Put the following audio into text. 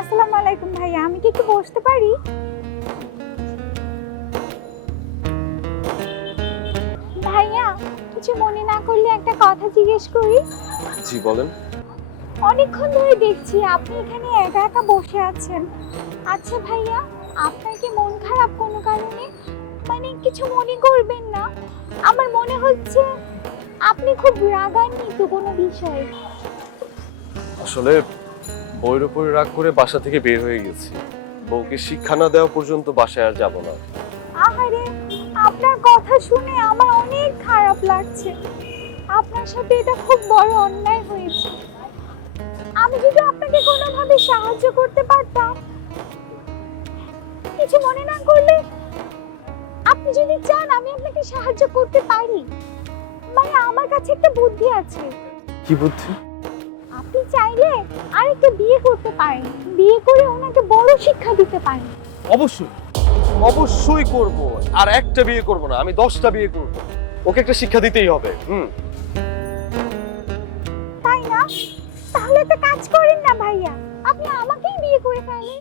আসসালামু আলাইকুম ভাইয়া, আমি কি একটু বসতে পারি? ভাইয়া, কিছু মনে না করলে একটা কথা জিজ্ঞেস করি। জি বলেন। অনেকক্ষণ ধরে দেখছি আপনি এখানে একা একা বসে আছেন। আচ্ছা ভাইয়া, আপনার কি মন খারাপ কোনো কারণে? মানে কিছু মনে করবেন না, আমার মনে হচ্ছে আপনি খুব রাগান্বিত কোনো বিষয়ে। আসলে বউয়ের উপরে রাগ করে বাসা থেকে বের হয়ে গেছি। বউকে শিক্ষা না দেওয়া পর্যন্ত বাসায় আর যাব না। আহারে, আপনার কথা শুনে আমার অনেক খারাপ লাগছে। আপনার সাথে এটা খুব বড় অন্যায় হয়েছে। আমি যদি আপনাকে কোনোভাবে সাহায্য করতে পারতাম, কিছু মনে না করলে, আপনি যদি চান আমি আপনাকে সাহায্য করতে পারি। মানে আমার কাছে একটা বুদ্ধি আছে। কি বুদ্ধি? আপনি চাইলে আরেকটা বিয়ে করতে পারেন, বিয়ে করে ওনাকে বড় শিক্ষা দিতে পারেন। অবশ্যই অবশ্যই করব। আর একটা বিয়ে করব না, আমি 10টা বিয়ে করব। ওকে একটা শিক্ষা দিতেই হবে। তাই না? তাহলে একটা কাজ করেন না ভাইয়া, আপনি আমাকেই বিয়ে করে ফেলেন।